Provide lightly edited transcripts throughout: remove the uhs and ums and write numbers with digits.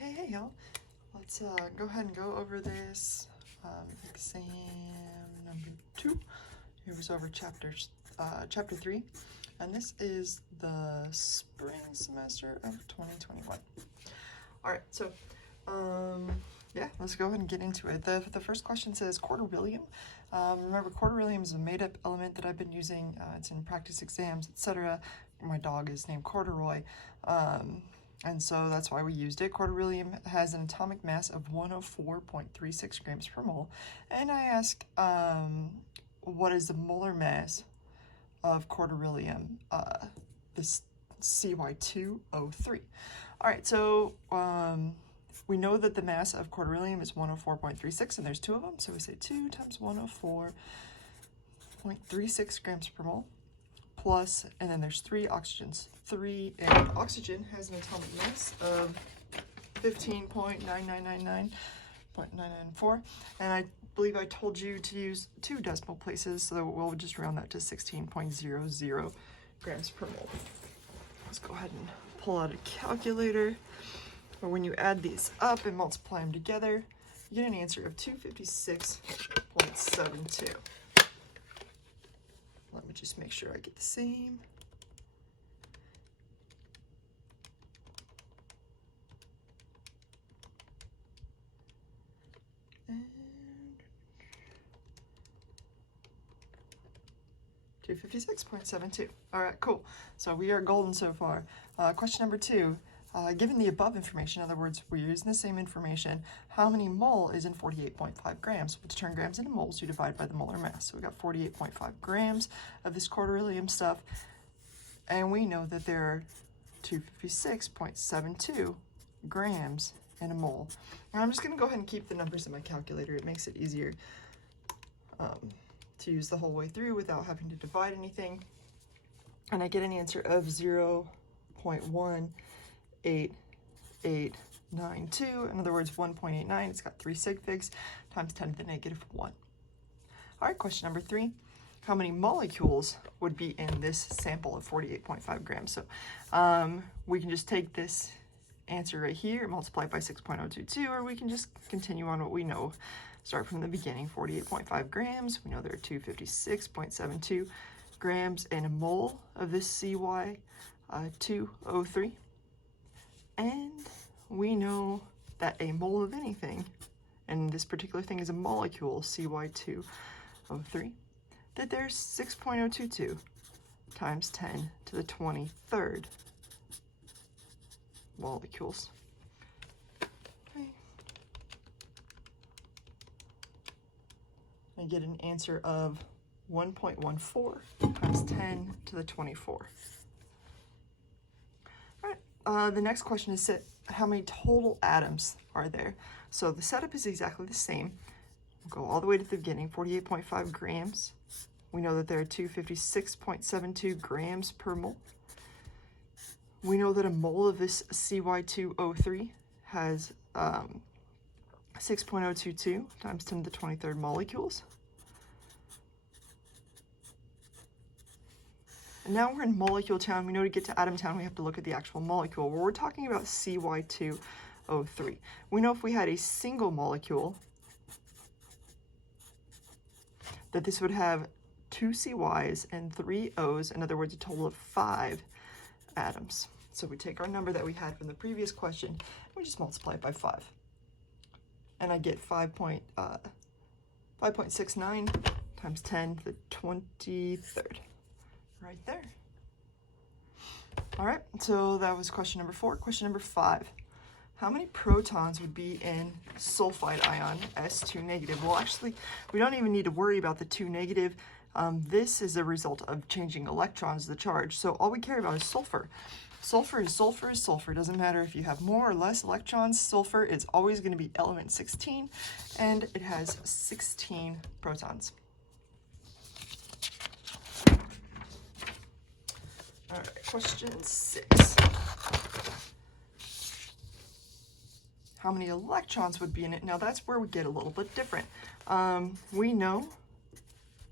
Alright, hey y'all. Let's go ahead and go over this exam number 2. It was over chapter 3, and this is the spring semester of 2021. Alright, so yeah, let's go ahead and get into it. The first question says quarter-billion. Remember, quarter-billion is a made-up element that I've been using. It's in practice exams, etc. My dog is named Corduroy, and so that's why we used it. Quarter-billion has an atomic mass of 104.36 grams per mole. And I ask, what is the molar mass of quarter-billion, this CY2O3? All right, so we know that the mass of quarter-billion is 104.36, and there's 2 of them. So we say 2 times 104.36 grams per mole plus, and then there's 3 oxygens. And oxygen has an atomic mass of 15.9999.994, and I believe I told you to use 2 decimal places, so we'll just round that to 16.00 grams per mole. Let's go ahead and pull out a calculator. But when you add these up and multiply them together, you get an answer of 256.72. Let me just make sure I get the same. And 256.72. All right, cool. So we are golden so far. Question number 2. Given the above information, in other words, we're using the same information, how many mole is in 48.5 grams? To turn grams into moles, you divide by the molar mass. So we got 48.5 grams of this quarter-billion stuff, and we know that there are 256.72 grams in a mole. And I'm just going to go ahead and keep the numbers in my calculator. It makes it easier to use the whole way through without having to divide anything. And I get an answer of 0.18892. In other words, 1.89. It's got 3 sig figs times 10 to the negative 1. All right, question number 3. How many molecules would be in this sample of 48.5 grams? So we can just take this answer right here, multiply it by 6.022, or we can just continue on what we know. Start from the beginning, 48.5 grams. We know there are 256.72 grams in a mole of this CY2O3. And we know that a mole of anything, and this particular thing is a molecule, CY2O3, that there's 6.022 times 10 to the 23rd molecules. Okay. I get an answer of 1.14 times 10 to the 24. All right, the next question is how many total atoms are there? So the setup is exactly the same. We'll go all the way to the beginning, 48.5 grams. We know that there are 256.72 grams per mole. We know that a mole of this CY2O3 has 6.022 times 10 to the 23rd molecules. And now we're in molecule town. We know to get to atom town, we have to look at the actual molecule. Well, we're talking about CY2O3. We know if we had a single molecule, that this would have 2 CYs and 3 Os, in other words, a total of 5 atoms. So we take our number that we had from the previous question, and we just multiply it by 5. And I get 5.69 times 10 to the 23rd. Right there. All right, so that was question number 4. Question number 5. How many protons would be in sulfide ion, S2 negative? Well, actually, we don't even need to worry about the 2 negative. This is a result of changing electrons, the charge. So all we care about is sulfur. Sulfur is sulfur is sulfur. Doesn't matter if you have more or less electrons. Sulfur is always going to be element 16, and it has 16 protons. All right, question 6. How many electrons would be in it? Now that's where we get a little bit different. We know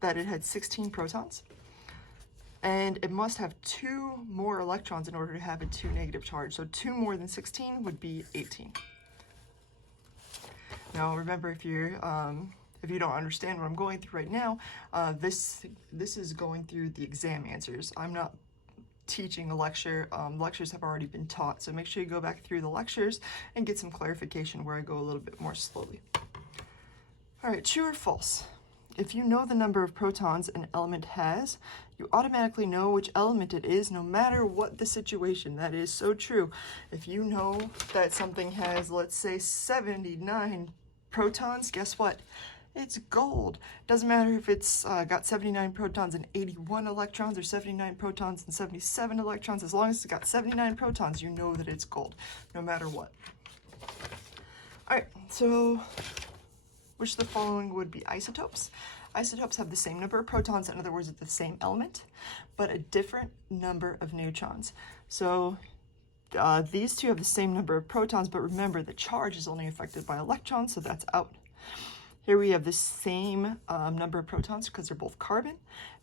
that it had 16 protons. and it must have 2 more electrons in order to have a 2 negative charge. So 2 more than 16 would be 18. Now remember, if you don't understand what I'm going through right now, this is going through the exam answers. I'm not teaching a lecture. Lectures have already been taught, so make sure you go back through the lectures and get some clarification where I go a little bit more slowly. All right, true or false? If you know the number of protons an element has, you automatically know which element it is, no matter what the situation. That is so true. If you know that something has, let's say, 79 protons, guess what? It's gold. Doesn't matter if it's got 79 protons and 81 electrons, or 79 protons and 77 electrons. As long as it's got 79 protons, you know that it's gold, no matter what. All right, so which of the following would be isotopes? Isotopes have the same number of protons, in other words, it's the same element, but a different number of neutrons. So these two have the same number of protons, but remember, the charge is only affected by electrons, so that's out. Here we have the same number of protons because they're both carbon,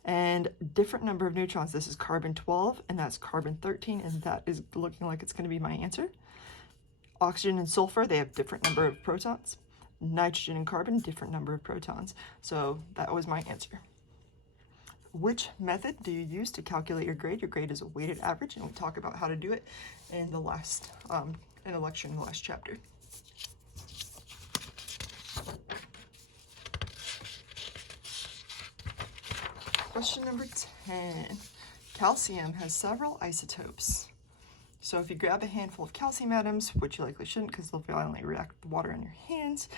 and different number of neutrons. This is carbon 12, and that's carbon 13, and that is looking like it's going to be my answer. Oxygen and sulfur, they have different number of protons. Nitrogen and carbon, different number of protons. So that was my answer. Which method do you use to calculate your grade? Your grade is a weighted average, and we'll talk about how to do it in the last in a lecture in the last chapter. Question number 10. Calcium has several isotopes. So if you grab a handful of calcium atoms, which you likely shouldn't because they'll violently react with water in your hands,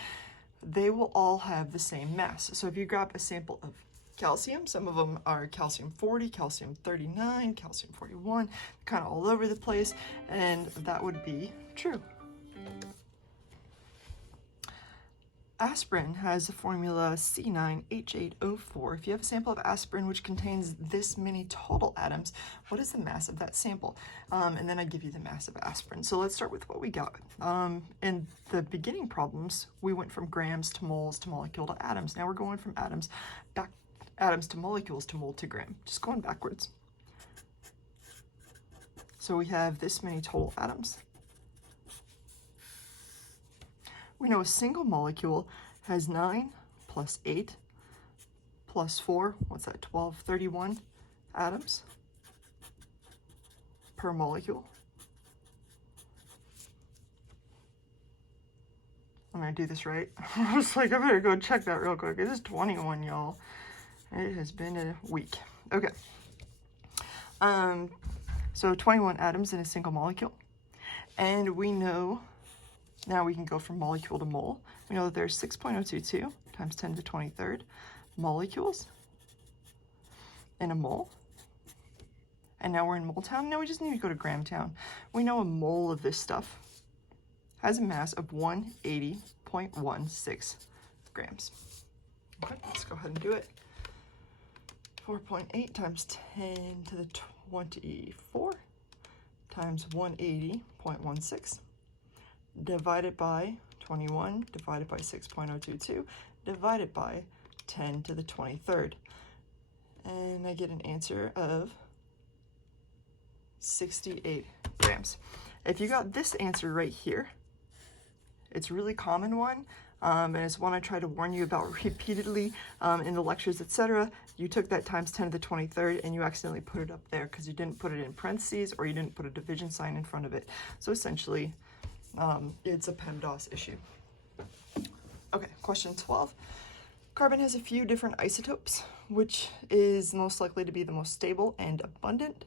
they will all have the same mass. So if you grab a sample of calcium, some of them are calcium 40, calcium 39, calcium 41, kind of all over the place, and that would be true. Aspirin has the formula C9H8O4. If you have a sample of aspirin which contains this many total atoms, what is the mass of that sample? And then I give you the mass of aspirin. So let's start with what we got. In the beginning problems, we went from grams to moles to molecule to atoms. Now we're going from atoms back atoms to molecules to mole to gram. Just going backwards. So we have this many total atoms. We know a single molecule has 9 plus 8 plus 4, what's that, 12, 31 atoms per molecule. I'm gonna do this right. I was like, I better go check that real quick. It is 21, y'all. It has been a week. Okay. So 21 atoms in a single molecule. And we know, now we can go from molecule to mole. We know that there's 6.022 times 10 to the 23rd molecules in a mole. And now we're in mole town. Now we just need to go to gram town. We know a mole of this stuff has a mass of 180.16 grams. Okay, let's go ahead and do it. 4.8 times 10 to the 24 times 180.16 divided by 21 divided by 6.022 divided by 10 to the 23rd. And I get an answer of 68 grams. If you got this answer right here, it's a really common one, and it's one I try to warn you about repeatedly in the lectures, etc. You took that times 10 to the 23rd and you accidentally put it up there because you didn't put it in parentheses or you didn't put a division sign in front of it. So essentially, it's a PEMDAS issue. Okay, question 12. Carbon has a few different isotopes, which is most likely to be the most stable and abundant.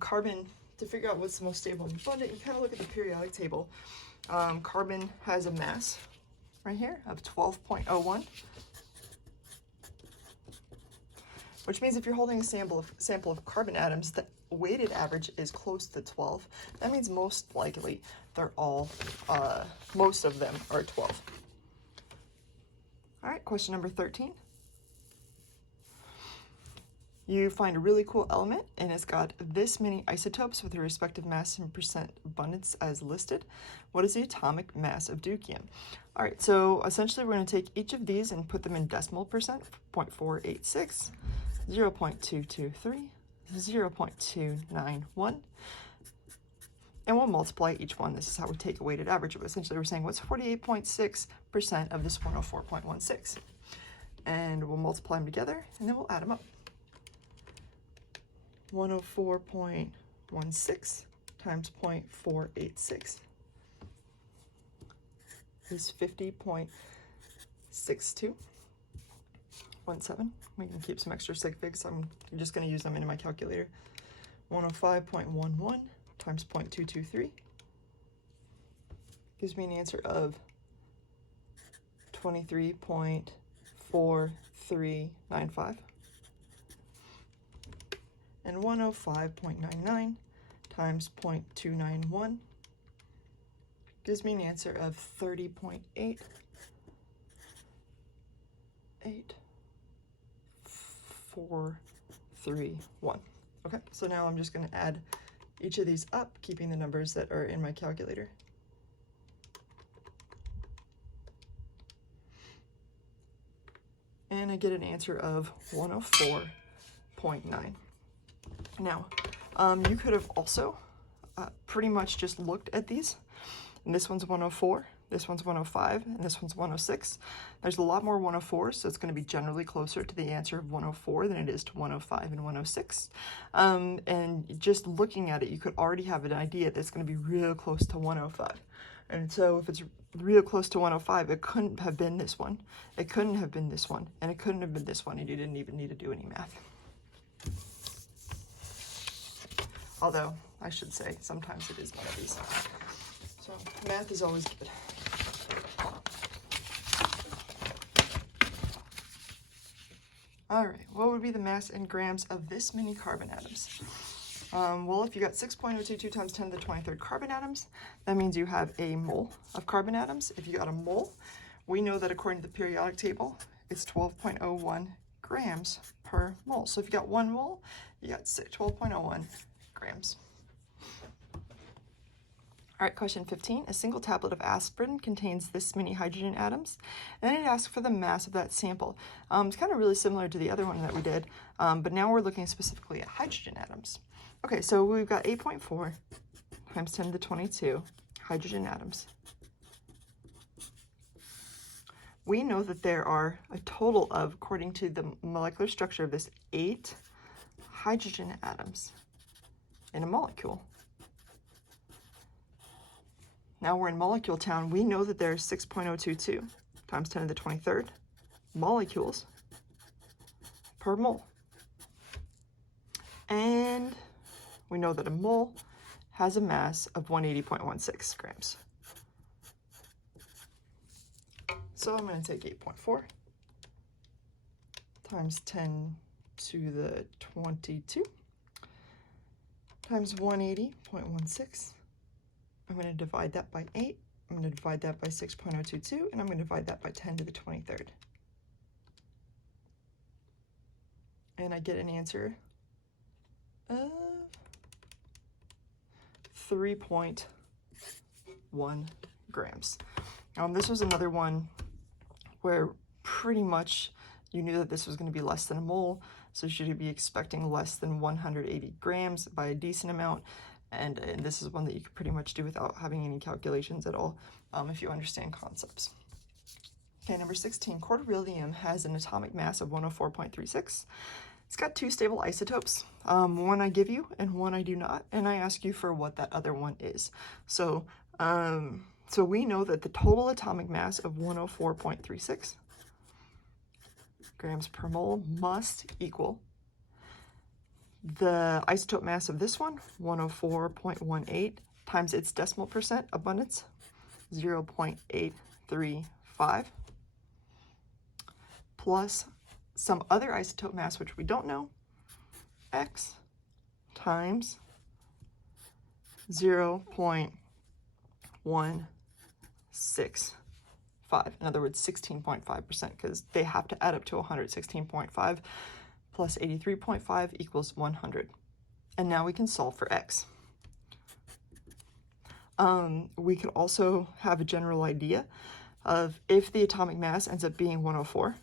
Carbon, to figure out what's the most stable and abundant, you kind of look at the periodic table. Carbon has a mass right here of 12.01, which means if you're holding a sample of carbon atoms, the weighted average is close to 12. That means most likely they're all, most of them are 12. All right, question number 13. You find a really cool element and it's got this many isotopes with their respective mass and percent abundance as listed. What is the atomic mass of deuterium? All right, so essentially we're going to take each of these and put them in decimal percent: 0.486, 0.223, 0.291. And we'll multiply each one. This is how we take a weighted average. But essentially, we're saying what's 48.6% of this 104.16. And we'll multiply them together, and then we'll add them up. 104.16 times 0.486 is 50.6217. We can keep some extra sig figs. I'm just going to use them in my calculator. 105.11 times 0.223 gives me an answer of 23.4395. And 105.99 times 0.291 gives me an answer of 30.88431. Okay, so now I'm just going to add each of these up, keeping the numbers that are in my calculator. And I get an answer of 104.9. Now, you could have also pretty much just looked at these. And this one's 104, this one's 105, and this one's 106. There's a lot more 104s, so it's going to be generally closer to the answer of 104 than it is to 105 and 106. And just looking at it, you could already have an idea that it's going to be real close to 105. And so if it's real close to 105, it couldn't have been this one, it couldn't have been this one, and it couldn't have been this one, and you didn't even need to do any math. Although, I should say, sometimes it is one of these. So, math is always good. All right, what would be the mass in grams of this many carbon atoms? Well, if you got 6.022 times 10 to the 23rd carbon atoms, that means you have a mole of carbon atoms. If you got a mole, we know that according to the periodic table, it's 12.01 grams per mole. So if you got 1 mole, you got 12.01 grams. All right, question 15. A single tablet of aspirin contains this many hydrogen atoms, and then it asks for the mass of that sample. It's kind of really similar to the other one that we did, but now we're looking specifically at hydrogen atoms. Okay, so we've got 8.4 times 10 to the 22 hydrogen atoms. We know that there are a total of, according to the molecular structure of this, 8 hydrogen atoms in a molecule. Now we're in molecule town. We know that there's 6.022 times 10 to the 23rd molecules per mole. And we know that a mole has a mass of 180.16 grams. So I'm going to take 8.4 times 10 to the 22 times 180.16. I'm going to divide that by 8. I'm going to divide that by 6.022, and I'm going to divide that by 10 to the 23rd. And I get an answer of 3.1 grams. This was another one where pretty much you knew that this was going to be less than a mole, so you should be expecting less than 180 grams by a decent amount. And this is one that you could pretty much do without having any calculations at all, if you understand concepts. Okay, number 16, cordylium has an atomic mass of 104.36. It's got 2 stable isotopes, one I give you and one I do not, and I ask you for what that other one is. So we know that the total atomic mass of 104.36 grams per mole must equal the isotope mass of this one, 104.18, times its decimal percent abundance, 0.835, plus some other isotope mass, which we don't know, X, times 0.165. In other words, 16.5%, because they have to add up to 116.5 plus 83.5 equals 100. And now we can solve for X. We could also have a general idea of if the atomic mass ends up being 104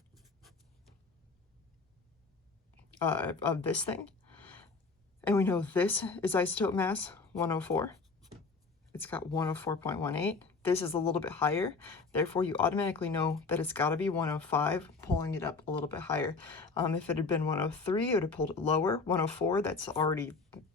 of this thing, And we know this is isotope mass 104. It's got 104.18. This is a little bit higher. Therefore, you automatically know that it's got to be 105, pulling it up a little bit higher. If it had been 103, it would have pulled it lower. 104, that's already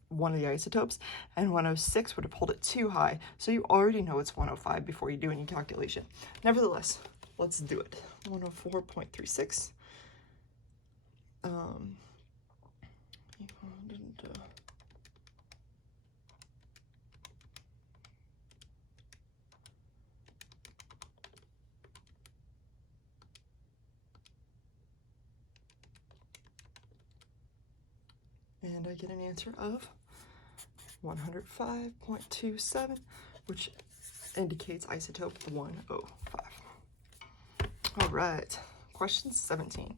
one of the isotopes. And 106 would have pulled it too high. So you already know it's 105 before you do any calculation. Nevertheless, let's do it. 104.36. And I get an answer of 105.27, which indicates isotope 105. All right, question 17.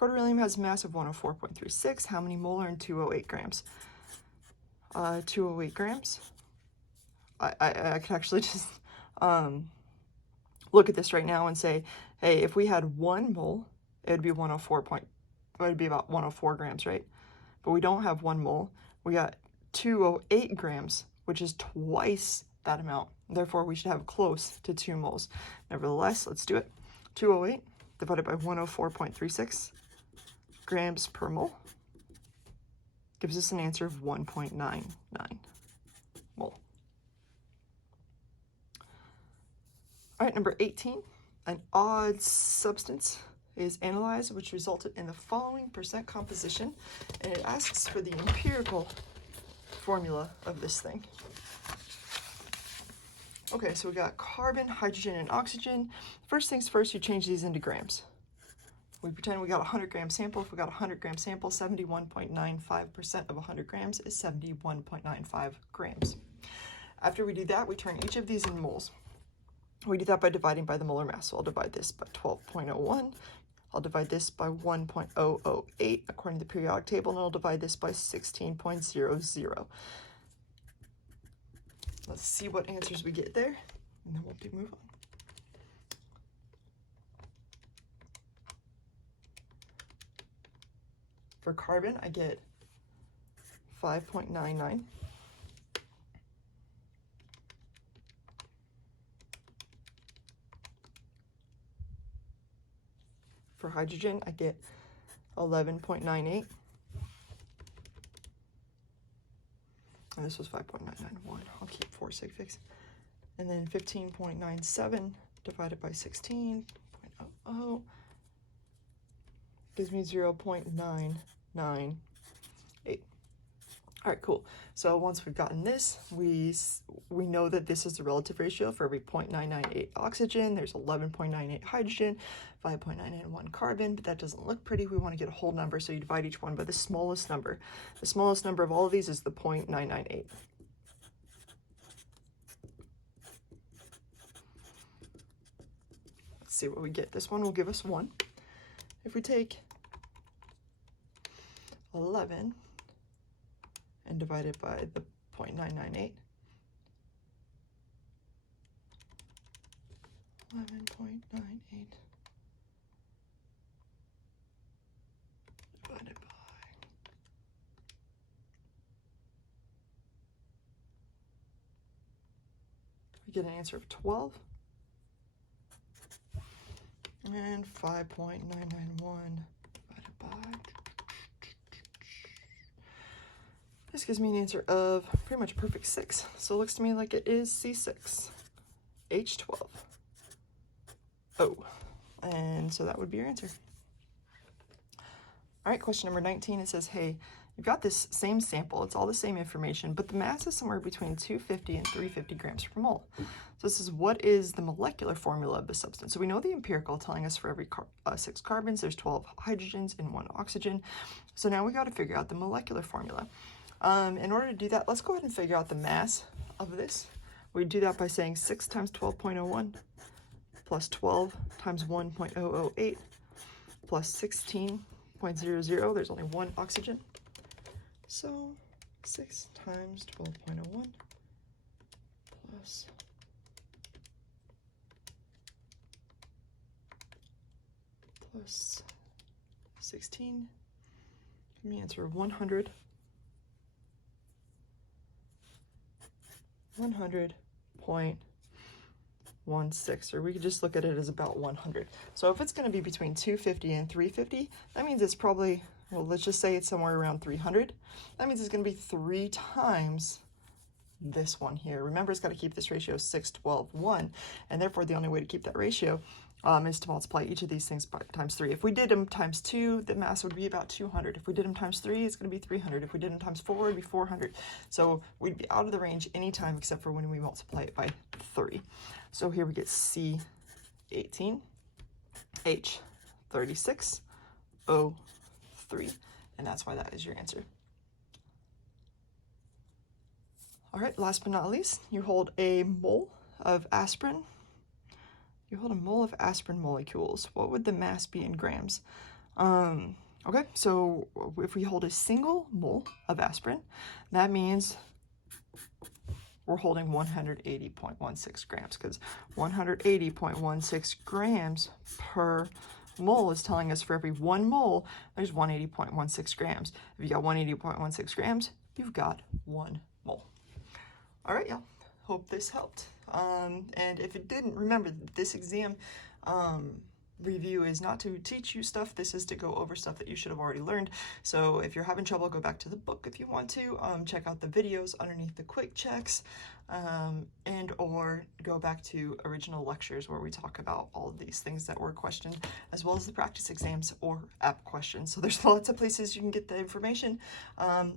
Corderilium has a mass of 104.36. How many molar in 208 grams? 208 grams. I could actually just look at this right now and say, hey, if we had 1 mole, it would be 104 point, it would be about 104 grams, right? But we don't have 1 mole. We got 208 grams, which is twice that amount. Therefore, we should have close to 2 moles. Nevertheless, let's do it. 208 divided by 104.36 grams per mole gives us an answer of 1.99 mole. All right, number 18, an odd substance is analyzed, which resulted in the following percent composition, and it asks for the empirical formula of this thing. Okay, so we got carbon, hydrogen, and oxygen. First things first, you change these into grams. We pretend we got a 100-gram sample. If we got a 100-gram sample, 71.95% of 100 grams is 71.95 grams. After we do that, we turn each of these in moles. We do that by dividing by the molar mass. So I'll divide this by 12.01. I'll divide this by 1.008 according to the periodic table, and I'll divide this by 16.00. Let's see what answers we get there, and then we'll move on. For carbon, I get 5.99. For hydrogen, I get 11.98. And this was 5.991. I'll keep 4 sig figs. And then 15.97 divided by 16.00 gives me 0.998. All right, cool. So once we've gotten this, we know that this is the relative ratio. For every 0.998 oxygen, there's 11.98 hydrogen, 5.991 carbon, but that doesn't look pretty. We want to get a whole number, so you divide each one by the smallest number. The smallest number of all of these is the 0.998. Let's see what we get. This one will give us 1. If we take 11 and divide it by the 0.998, 11.98 divided by, we get an answer of 12, and 5.991 divided by, this gives me an answer of pretty much perfect 6. So it looks to me like it is C6, H12. Oh, and so that would be your answer. All right, question number 19, it says, hey, you've got this same sample, it's all the same information, but the mass is somewhere between 250 and 350 grams per mole. So this is, what is the molecular formula of the substance? So we know the empirical telling us for every 6 carbons, there's 12 hydrogens and 1 oxygen. So now we got to figure out the molecular formula. In order to do that, let's go ahead and figure out the mass of this. We do that by saying 6 times 12.01 plus 12 times 1.008 plus 16.00. There's only 1 oxygen. So 6 times 12.01 plus 16. Give me an answer of 100. 100.16, or we could just look at it as about 100. So if it's going to be between 250 and 350, that means it's probably, well, let's just say it's somewhere around 300. That means it's going to be 3 times this one here. Remember, it's got to keep this ratio 6, 12, 1, and therefore the only way to keep that ratio is to multiply each of these things by times 3. If we did them times 2, the mass would be about 200. If we did them times 3, it's going to be 300. If we did them times 4, it'd be 400. So we'd be out of the range anytime except for when we multiply it by 3. So here we get C 18, H 36, O 3, and that's why that is your answer. All right, last but not least, you hold a mole of aspirin. You hold a mole of aspirin molecules. What would the mass be in grams? Okay, so if we hold a single mole of aspirin, that means we're holding 180.16 grams, because 180.16 grams per mole is telling us for every 1 mole, there's 180.16 grams. If you got 180.16 grams, you've got 1 mole. All right, y'all. Hope this helped. And if it didn't, remember, this exam review is not to teach you stuff. This is to go over stuff that you should have already learned. So if you're having trouble, go back to the book if you want to. Check out the videos underneath the quick checks, and or go back to original lectures where we talk about all of these things that were questioned, as well as the practice exams or app questions. So there's lots of places you can get the information.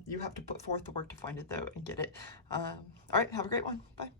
You have to put forth the work to find it, though, and get it. All right, have a great one. Bye.